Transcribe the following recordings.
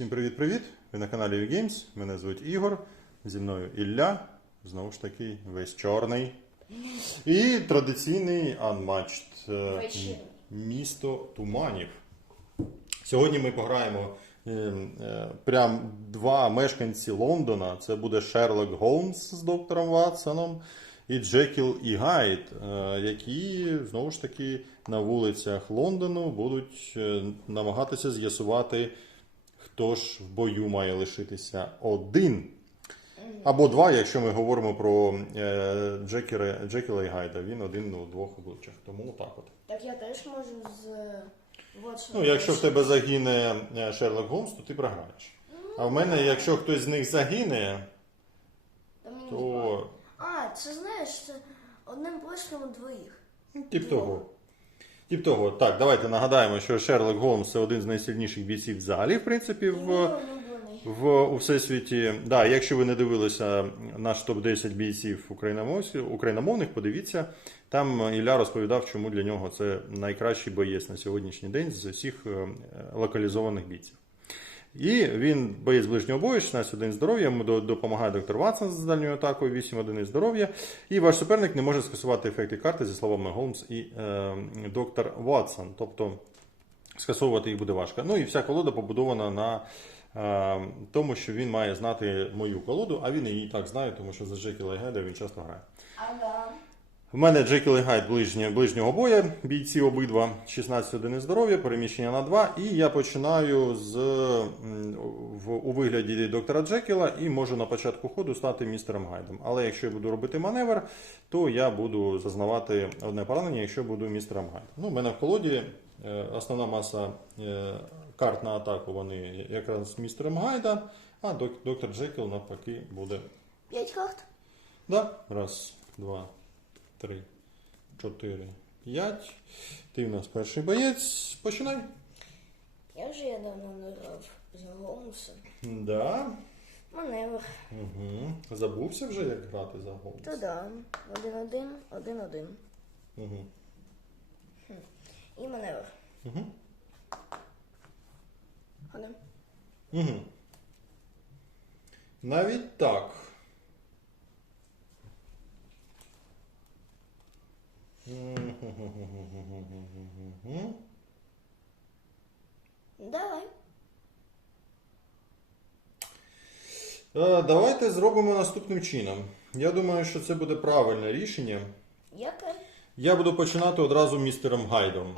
Всім привіт-привіт! Ви на каналі UGames. Мене звуть Ігор. Зі мною Ілля. Знову ж таки, весь чорний. І традиційний Unmatched. е, Місто туманів. Сьогодні ми пограємо е, е, прям два мешканці Лондона. Це буде Шерлок Голмс з доктором Ватсоном і Джекіл і Гайд, які знову ж таки на вулицях Лондону будуть намагатися з'ясувати, хто ж в бою має лишитися один. Або два, якщо ми говоримо про е, Джекіра, Джекіла і Гайда. Він один у двох обличчях. Тому так от. Так я теж можу з Watson. Ну, якщо в тебе загине е, Шерлок Голмс, то ти програєш. А в мене, якщо хтось з них загине, Та мені то А, це знаєш, це одним пострілом двоїх. ну, тип того. Тип того. Так, давайте нагадаємо, що Шерлок Голмс це один з найсильніших бійців взагалі, в принципі, в, в у всесвіті. Да, якщо ви не дивилися наш топ-10 бійців україномовних, подивіться. Там Ілля розповідав, чому для нього це найкращий боєць на сьогоднішній день з усіх е, локалізованих бійців. І він боєць ближнього бою, 16 один здоров'я, йому допомагає доктор Ватсон з дальньою атакою, 8 одиниць здоров'я. І ваш суперник не може скасувати ефекти карти зі словами Голмс і е, доктор Ватсон. Тобто скасовувати їх буде важко. Ну і вся колода побудована на е, тому, що він має знати мою колоду, а він її і так знає, тому що за Джекіла і він часто грає. Ага. В мене Джекіл і Гайд ближнього боя, бійці обидва, 16 одиниць здоров'я, переміщення на 2. І я починаю з, в, у вигляді доктора Джекіла і можу на початку ходу стати містером Гайдом. Але якщо я буду робити маневр, то я буду зазнавати одне поранення, якщо буду містером Гайдом. Ну, у мене в колоді е, основна маса е, карт на атаку вони якраз містером Гайда, а доктор Джекіл навпаки буде П'ять карт? Да. Раз, два, три, чотири, п'ять. Ти в нас перший боєць. Починай. Я вже я давно не грав за Голмса. Да. Маневр. Угу. Забувся вже, як грати за голос. То да. Один-один, один-один. Угу. І маневр. Угу. Ходим. Угу. Навіть так. Давай. Е, Давайте зробимо наступним чином. Я думаю, що це буде правильне рішення. Яке? Я буду починати одразу містером Гайдом.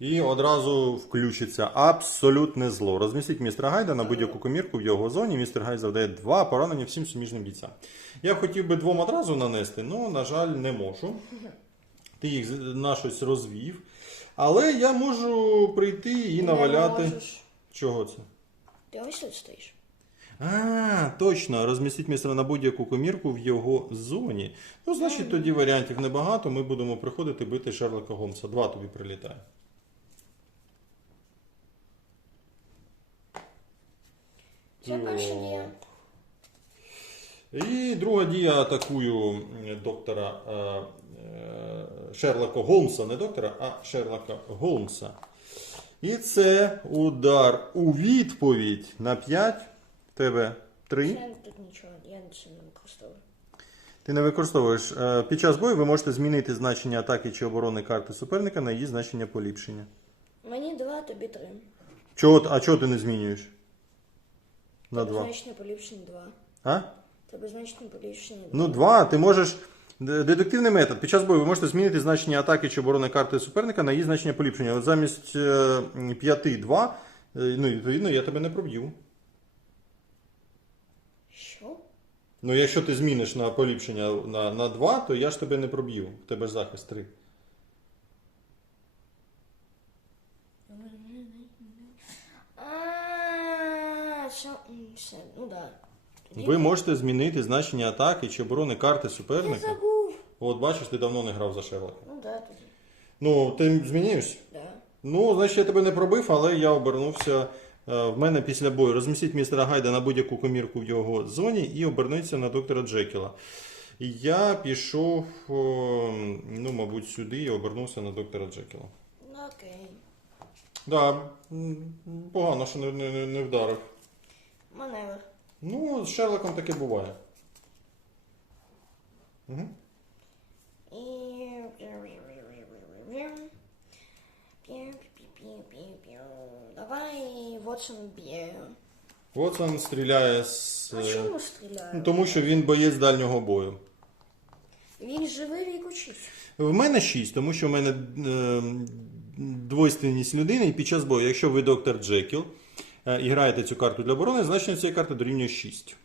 І одразу включиться абсолютне зло. Розмістіть містера Гайда на будь-яку комірку в його зоні. Містер Гайд завдає два поранення всім суміжним бійцям. Я хотів би двом одразу нанести, але, на жаль, не можу. Ти їх на щось розвів. Але я можу прийти і наваляти. Можеш. Чого це? Ти ось тут стоїш. А, точно, розмістіть містера на будь-яку комірку в його зоні. Ну, значить, тоді варіантів небагато. Ми будемо приходити бити Шерлока Голмса. Два тобі прилітає. Це перша дія. І друга дія атакую доктора е, Шерлока Голмса, не доктора, а Шерлока Голмса. І це удар у відповідь на 5. В Тебе 3. Я тут нічого, я нічого не використовую. Ти не використовуєш. Е, Під час бою ви можете змінити значення атаки чи оборони карти суперника на її значення поліпшення. Мені два, тобі три. Чого, а чого ти не змінюєш? На Тебе 2. значно поліпшені два. А? Тебе значно поліпшені два. Ну, 2. Ти можеш. д- Дедуктивний метод. Під час бою ви можете змінити значення атаки чи оборони карти суперника на її значення поліпшення. От замість 5 2, ну, відповідно, я тебе не проб'ю. Що? Ну, якщо ти зміниш на поліпшення на, на 2, то я ж тебе не проб'ю. В тебе ж захист 3. А, все, ну да. Ви можете змінити значення атаки чи оборони карти Я суперника. забув. От бачиш, ти давно не грав за Шерлока. Ну да, тоді. Ну, ти змінюєш? Да. Ну, значить, я тебе не пробив, але я обернувся. е, В мене після бою. Розмістіть містера Гайда на будь-яку комірку в його зоні і обернуться на доктора Джекіла. Я пішов, о, ну, мабуть, сюди і обернувся на доктора Джекіла. Ну окей. Да, м, погано, що не, не, не вдарив. Маневр. Ну, з Шерлоком таке буває. Угу. І... Давай Вотсон б'є. Вотсон стріляє з. А е, чому стріляє? ну, тому що він боєць дальнього бою. Він живий вік учись. В мене 6, тому що в мене е, двойственність людини і під час бою. Якщо ви доктор Джекіл і граєте цю карту для оборони, значення цієї карти дорівнює 6.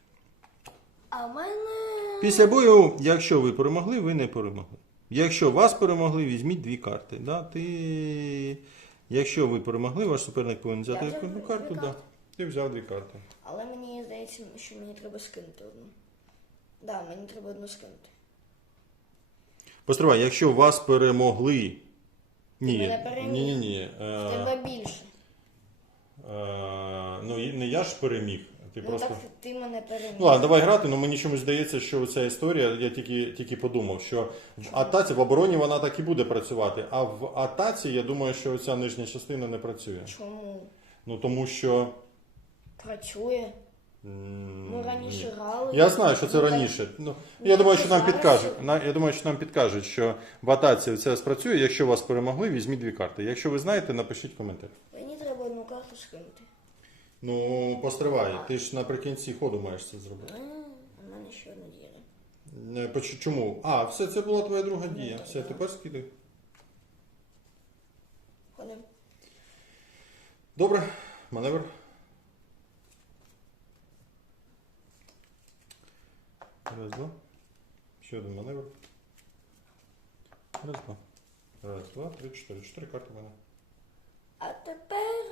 А в мене... Після бою, якщо ви перемогли, ви не перемогли. Якщо вас перемогли, візьміть дві карти. Да? Ти... Якщо ви перемогли, ваш суперник повинен взяти Я взяв одну дві карту. Да. карти. Ти взяв дві карти. Але мені здається, що мені треба скинути одну. Да, мені треба одну скинути. Постривай, якщо вас перемогли. Ні, мене переміг. ні, ні, ні. В Е, тебе більше. Е, ну, не я ж переміг. Ти Ну просто... так ти мене переміг. Ну, ладно, давай грати, але мені чомусь здається, що ця історія, я тільки, тільки подумав, що в атаці, в обороні вона так і буде працювати, а в атаці я думаю, що ця нижня частина не працює. Чому? Ну тому що. Працює. Ми раніше ні. грали. Я знаю, що це Ну, раніше. Ну, Ну, я думаю, що нам підкажуть. Я думаю, що нам підкажуть, що в атаці це спрацює. Якщо вас перемогли, візьміть дві карти. Якщо ви знаєте, напишіть коментар. Одну карту скинути. Ну, постривай, ти ж наприкінці ходу маєш це зробити. А, у мене ще одна діра. Не, поч- Чому? А, все, це була твоя друга дія. Все, тепер скидай. Ходим. Добре, маневр. Раз, два. Ще один маневр. Раз, два. Раз, два, три, чотири. Чотири карти в мене. А тепер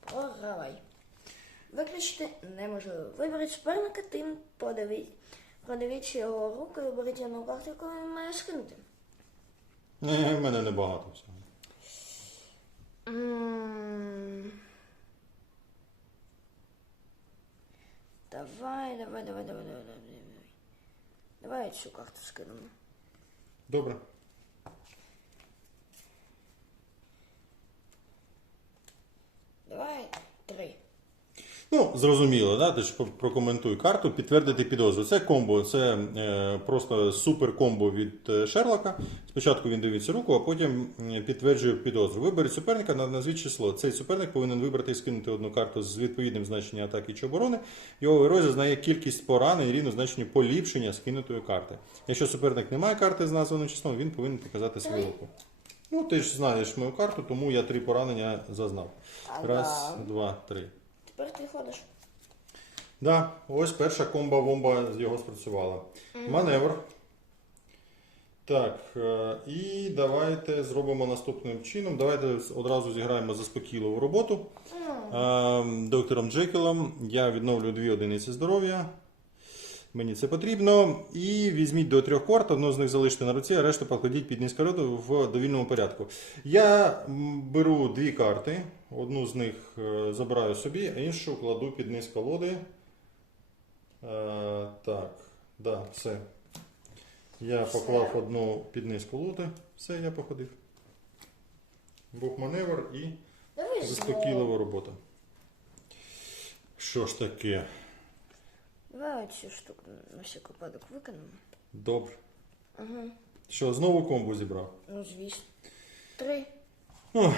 програвай. Виключити неможливо. Виберіть суперника, тим подивіть. Продивіться його руку і оберіть одну карту, яку він має скинути. Не, в мене небагато всього. М. Давай, давай, давай, давай, давай, давай, давай. Давай цю карту скинемо. Добре. Давай три. Ну, зрозуміло, да? ти ж прокоментуй карту, підтвердити підозру. Це комбо, це е, просто супер комбо від е, Шерлока. Спочатку він дивиться руку, а потім підтверджує підозру. Виберіть суперника, назвіть число. Цей суперник повинен вибрати і скинути одну карту з відповідним значенням атаки чи оборони. Його герой зазнає кількість поранень рівну значенню поліпшення скинутої карти. Якщо суперник не має карти з названим числом, він повинен показати свою руку. Ну, ти ж знаєш мою карту, тому я три поранення зазнав. Раз, два, три. Тепер ти ходиш. Да, ось перша комба-бомба з його спрацювала. Маневр. Так, е, і давайте зробимо наступним чином. Давайте одразу зіграємо заспокійливу роботу. Е, Доктором Джекілом я відновлю дві одиниці здоров'я. Мені це потрібно. І візьміть до трьох карт, одну з них залиште на руці, а решту покладіть під низ колоди в довільному порядку. Я беру дві карти, одну з них е, забираю собі, а іншу кладу під низ колоди. Е, так, да, все. Я поклав одну під низ колоди. Все, я походив. Був маневр і заспокійлива робота. Що ж таке? Давай оцю штуку на всяк випадок виконемо. Добре. Угу. Що, знову комбо зібрав? Ну, звісно. Три. Ох.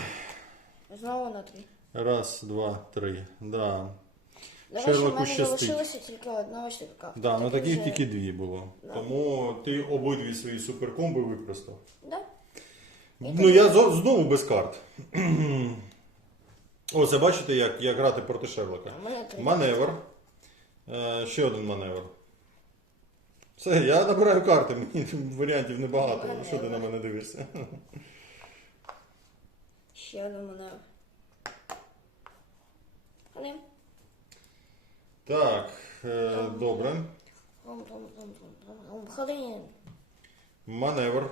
Знову на три. Раз, два, три. Да. До речі, в Шерлоку мене щастить. залишилося тільки одна ось така. Да, ну Так таких вже- тільки дві було. Да. Тому ти обидві свої суперкомби використав. Да? Ну я зо- знову без карт. О, це бачите, як, як грати проти Шерлока. У мене три. Маневр. Е, ще один маневр. Все, я набираю карти, мені варіантів небагато. Маневр. Що ти на мене дивишся? Ще один маневр. Ходим. Так, е, добре. Ходим. Маневр.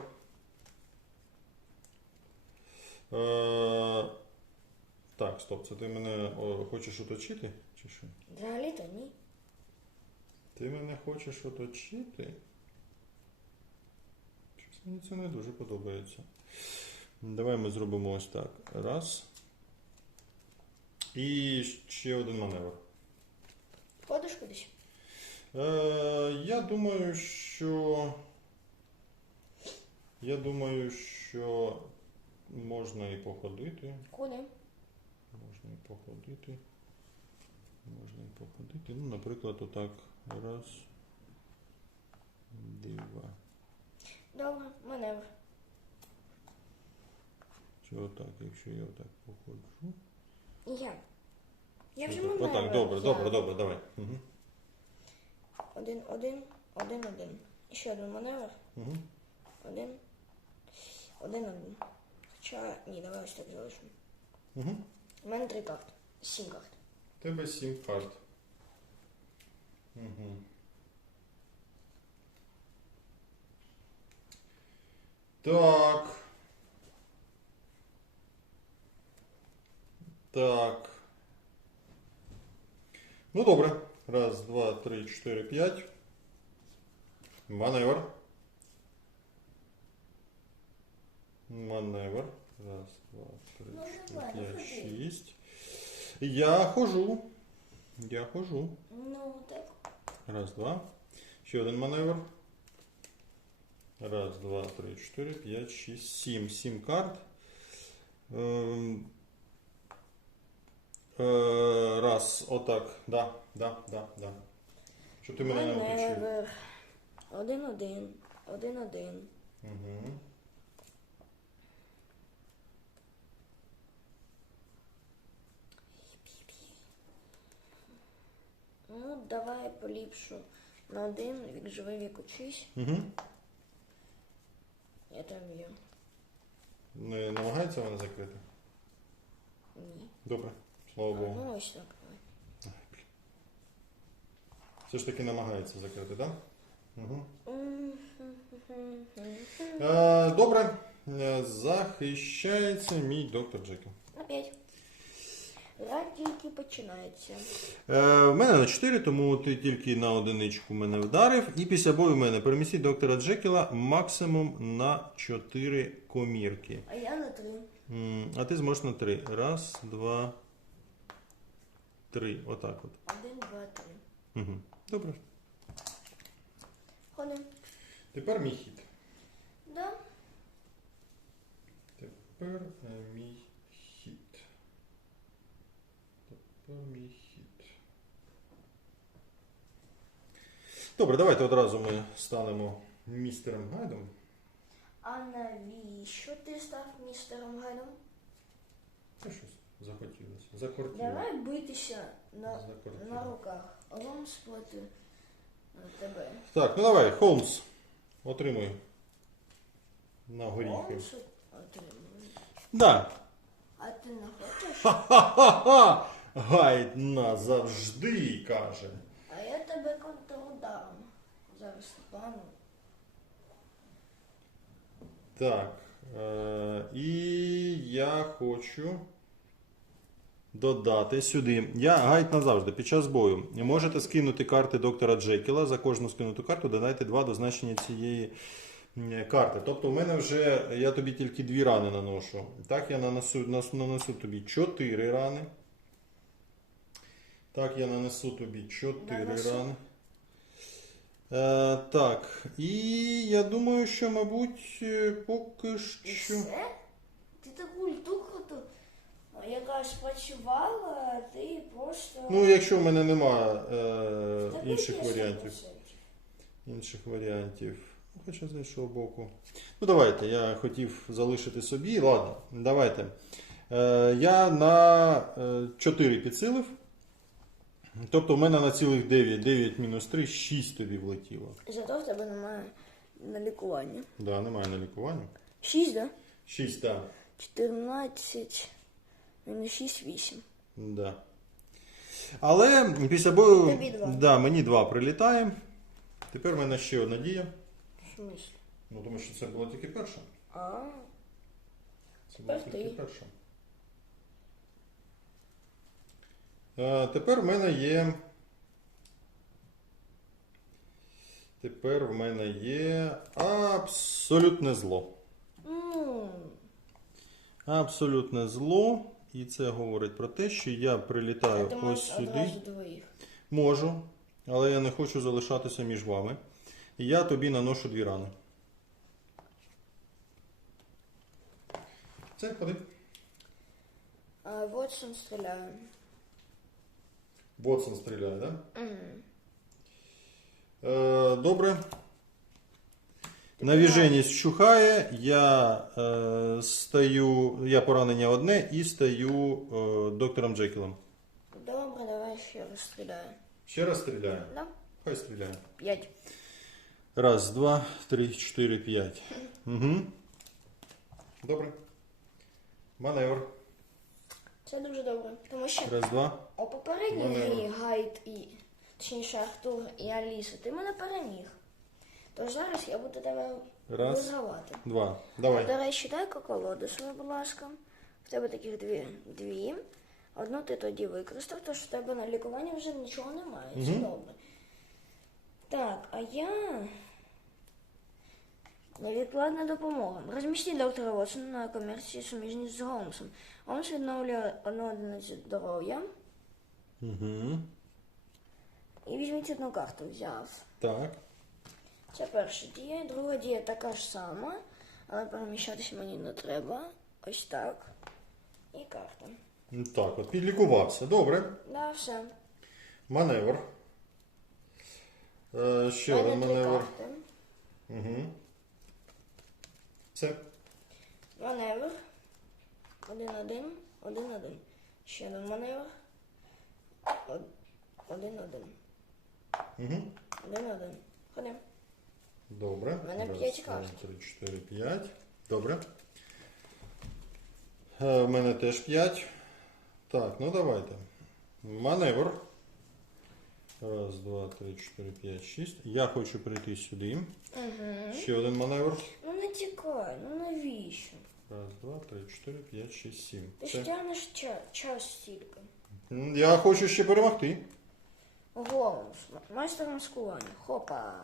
Е, так, стоп, це ти мене о, хочеш оточити? Чи що? Взагалі-то ні. Ти мене хочеш оточити? Щось мені це не дуже подобається. Давай ми зробимо ось так. Раз. І ще один маневр. Ходиш кудись? Е, я думаю, що. Я думаю, що можна і походити. Куди? Можна і походити. Можна і походити. Ну, наприклад, отак. Раз. Два. Добре, маневр. Чи отак, якщо я отак походжу. Я. Я вже маневр. Отак, добре, добре, добре, давай. Угу. Один, один, один, один. І ще один маневр. Угу. Один. Один, один. Хоча, ні, давай ось так залишимо. Угу. У мене три карти. Сім карт. Тебе сім карт. Угу. Так. Так. Ну добре. Раз, два, три, чотири, п'ять. Маневр. Маневр. Раз, два, три, Ну, чотири, п'ять, шість. Я хожу. Я хожу. Ну, так. Раз, два. Ще один маневр. Раз, два, три, чотири, п'ять, шість, сім. Сім карт. Ем, е, Раз, отак. Да, да, да, да. Щоб ти мене не включив. Маневр. Один, один. Один, один. Угу. Ну, давай поліпшу. На один, вік живий, вік учись. Угу. Я там є. Не намагається мене закрити? Ні. Добре, слава Богу. Ну, ось так. Все ж таки намагається закрити, так? Да? Угу. Е, добре. Е, Захищається мій доктор Джекіл. Опять. Гра тільки починається. Е, в мене на 4, тому ти тільки на одиничку мене вдарив. І після бою в мене перемістіть доктора Джекіла максимум на 4 комірки. А я на три. М, А ти зможеш на 3. Раз, два, три. Отак от. Один, два, три. Угу. Добре. Ходим. Тепер мій хід. Да. Тепер е, мій хід. Тепер мій хід. Добре, давайте одразу ми станемо містером Гайдом. А навіщо ти став містером Гайдом? Та щось захотілося. Закортіло. Давай битися на, Закортіло. на руках. Ром проти тебе. Так, ну давай, Холмс. Отримуй. На горіхи. Холмс отримує. Да. А ти не хочеш? Ха-ха-ха! Гайд назавжди каже. А я тебе контрударом. Зараз стану. Так. Е- і я хочу додати сюди. Я гайд назавжди під час бою. Можете скинути карти доктора Джекіла. За кожну скинуту карту додайте 2 до значення цієї карти. Тобто, у мене вже я тобі тільки дві рани наношу. Так, я нанесу, нас- нанесу тобі 4 рани. Так, я нанесу тобі 4 Нанесу. рани. Е, так, і я думаю, що, мабуть, е, поки І що. все? Ти таку ульту круту, яка а ти просто... Ну, якщо в мене немає е, інших варіантів. 100%. Інших варіантів. Ну, Хоча з іншого боку. Ну, давайте, я хотів залишити собі. Ладно, давайте. Е, я на е, 4 підсилив. Тобто в мене на цілих 9, 9 мінус 3, 6 тобі влетіло. Зато в тебе немає на лікування. Да, немає на лікування. 6, да? 6, так. 14, мінус 6, 8. Да. Але після бою Тобі два. Да, мені 2 прилітає. Тепер в мене ще одна дія. В смислі? Ну, тому що це була тільки перша. А, Це була Тепер тільки ти. перша. Е, тепер в мене є. Тепер в мене є абсолютне зло. Абсолютне зло. І це говорить про те, що я прилітаю Ти ось сюди. Можу, але я не хочу залишатися між вами. І я тобі наношу дві рани. Це ходи. А, Вотсон стріляє. Вотсон стріляє, так? Мгм. Е, добре. Навіженість вщухає, я е, стаю, я поранення одне і стаю е, доктором Джекілом. Добре, давай ще раз стріляю. Ще раз стріляю. Да? Хай стріляє. П'ять. Раз, два, три, чотири, п'ять. Угу. Добре. Маневр. Це дуже добре. Тому що Раз, два. у попередній Маневр. грі Гайд і точніше Артур і Аліса, ти мене переміг. Тож зараз я буду тебе Раз. вигравати. Два. Давай. До речі, дай колоду свою, будь ласка. В тебе таких дві. дві. Одну ти тоді використав, тож в тебе на лікуванні вже нічого немає. Це Мгм. добре. Так, а я. Невідкладна допомога. Розмістіть доктора Вотсона на комерції суміжні з Голмсом. Голмс відновлює одну одиницю здоров'я. Угу. І візьміть одну карту, взяв. Так. Це перша дія. Друга дія така ж сама, але переміщатися мені не треба. Ось так. І карта. Так, от підлікувався. Добре. Да, все. Маневр. Е, ще У один три маневр. карти. Угу. Все. Маневр. Один-один. Один-один. Ще один маневр. Од- Один-один. Угу. Один-один. Ходим. Добре. У мене Раз, п'ять два, карт. три, чотири, п'ять. Добре. Е, в мене теж п'ять. Так, ну давайте. Маневр. Раз, два, три, чотири, п'ять, шість. Я хочу прийти сюди. Угу. Ще один маневр. Ну не тікай, ну навіщо? Раз, два, три, чотири, п'ять, шість, сім. Ти ж тягнеш ча- час стільки. М, Я хочу ще перемогти. Голос. Майстер маскування. Хопа.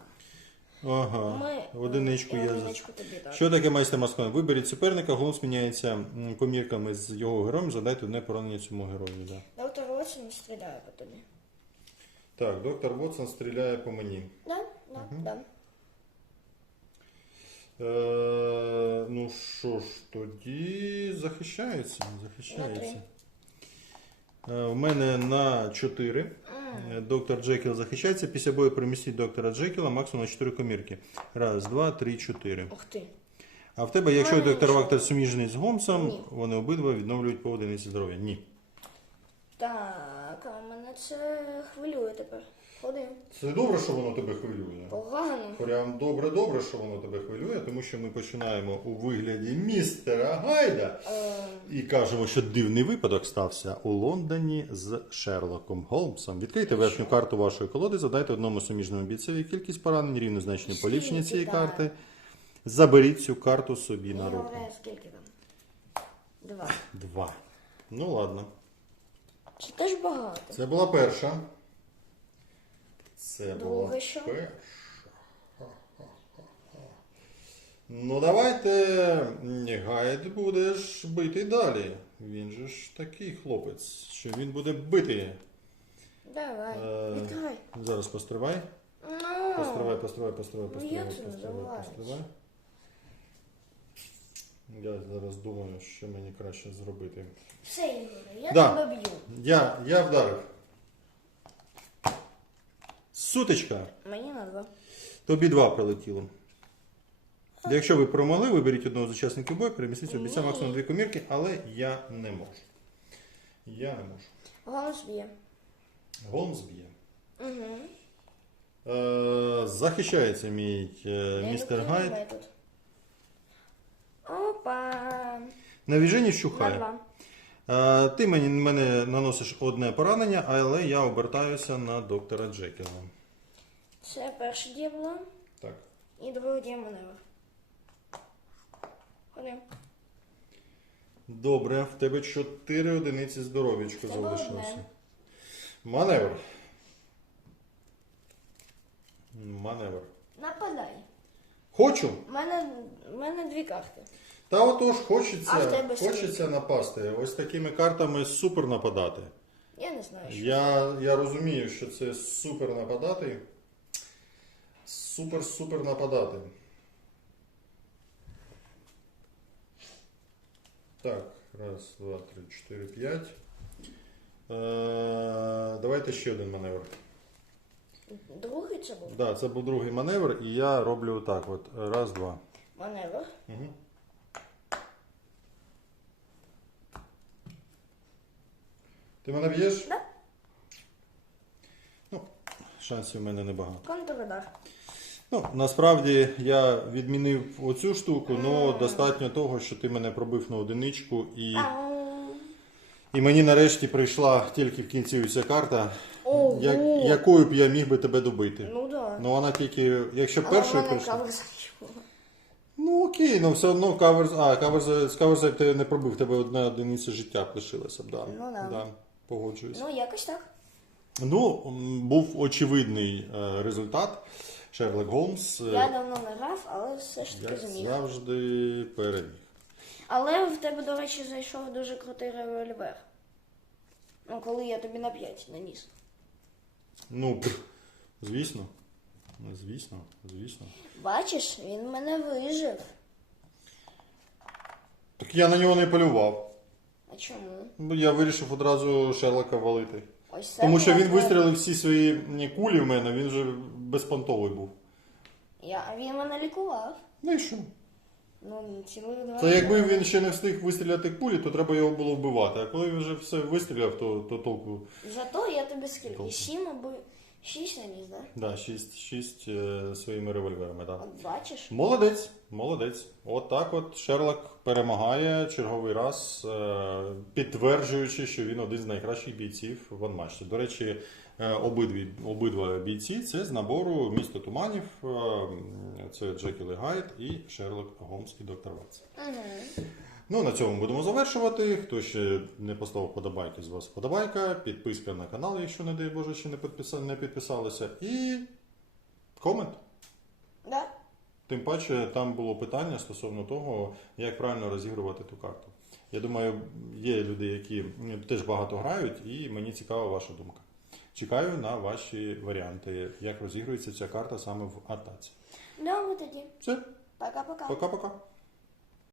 Ага. Ми Одиничку я за. одиничку тобі так. Що таке майстер маскування? Виберіть суперника, голос міняється м, комірками з його героєм, задайте одне поранення цьому герою. Да. Доктор Вотсон стріляє по тобі. Так, доктор Вотсон стріляє по мені. Да, да, да. Е, ну що ж, тоді захищається. захищається. Е, у мене на 4. Доктор Джекіл захищається. Після бою перемістіть доктора Джекіла максимум на 4 комірки. Раз, два, три, чотири. Ух ти. А в тебе, якщо мене доктор. Вактер суміжний з Гомсом, Ні. вони обидва відновлюють по одиниці здоров'я. Ні. Так, а мене це хвилює тепер. Ходи. Це добре, що воно тебе хвилює. Погано. Прям добре-добре, що воно тебе хвилює, тому що ми починаємо у вигляді містера Гайда Е, і кажемо, що дивний випадок стався у Лондоні з Шерлоком Голмсом. Відкрийте верхню карту вашої колоди, задайте одному суміжному бійцеві кількість поранень, рівно значенню поліпшення цієї карти. Заберіть цю карту собі на руку. скільки там? Два. Два. Ну ладно. Це теж багато. Це була перша. Це була Друга що? перша. Ну давайте Гайд будеш бити далі. Він же ж такий хлопець, що він буде бити. Давай. Е, Відкривай. Зараз постривай. Ну, Постривай, постривай, постривай, Ну, постривай, це постривай, постривай. Я зараз думаю, що мені краще зробити. Все, Ігоре, я Да. тебе б'ю. Я, я вдарив. Сутичка. Мені на два. Тобі два прилетіло. Якщо ви промогли, виберіть одного з учасників бою, перемістіть обіця Ні. максимум дві комірки, але я не можу. Я не можу. Голос б'є. Голм зб'є. Угу. Е, захищається мій е, містер Гайд. Опа. На вщухає. два. Е, ти мені мене наносиш одне поранення, але я обертаюся на доктора Джекіла. Це перша дія. Так. І друга дія маневр. Ходи. Добре, в тебе 4 одиниці здоров'ячко В залишилося. одне. Маневр. Маневр. Нападай. Хочу. У мене, у мене дві карти. Та отож хочеться, А в тебе скільки? хочеться напасти. Ось такими картами супер нападати. Я не знаю, що. Я, я розумію, що це супер нападати. Супер-супер нападати. Так, раз, два, три, чотири, п'ять. Е, давайте ще один маневр. Другий це був Да, це був другий маневр, і я роблю так: от. Раз, два. маневр. Угу. Ти мене б'єш? Да. Ну, шансів в мене небагато. Контрудар. Ну, насправді я відмінив оцю штуку, але достатньо того, що ти мене пробив на одиничку, і, і мені нарешті прийшла тільки в кінці ця карта, як, якою б я міг би тебе добити. Ну да. Ну вона тільки, якщо першою прийшла. Ну окей, ну все одно кавер, а, кавер, з каверза ти не пробив, тебе одна одиниця життя лишилася б, да. Ну да. да погоджуюсь. Ну, якось так. Ну, був очевидний е, результат. Шерлок Голмс, е, Я давно не грав, але все ж таки зміг. завжди переміг. Але в тебе, до речі, зайшов дуже крутий револьвер. Ну, коли я тобі на 5 наніс. Ну, звісно. Звісно, звісно. Бачиш, він мене вижив. Так я на нього не полював. А чому? Ну, Я вирішив одразу Шерлока валити. Ось це Тому що він вистрілив всі свої кулі в мене, він вже безпонтовий був. Я, а він мене лікував. Ну і що? Ну, цілих два. Це якби він ще не встиг вистріляти кулі, то треба його було вбивати. А коли він вже все вистріляв, то, то толку. Зато я тобі скільки? Сім або шість наніс, да? Да, шість, шість е, своїми револьверами, так. От бачиш? Молодець, молодець. От так от Шерлок перемагає черговий раз, е, підтверджуючи, що він один з найкращих бійців в Анмачті. До речі, е, обидві, обидва бійці це з набору місто туманів. е, Це Джекіл і Гайд і Шерлок Голмс і доктор Ватсон. Угу. Ну, на цьому будемо завершувати. Хто ще не поставив подобайки, з вас подобайка, підписка на канал, якщо, не дай Боже, ще не, підписа, не підписалися, і комент. Да? Тим паче там було питання стосовно того, як правильно розігрувати ту карту. Я думаю, є люди, які теж багато грають, і мені цікава ваша думка. Чекаю на ваші варіанти, як розігрується ця карта саме в атаці. Добре тоді. Все, Пока-пока. пока-пока.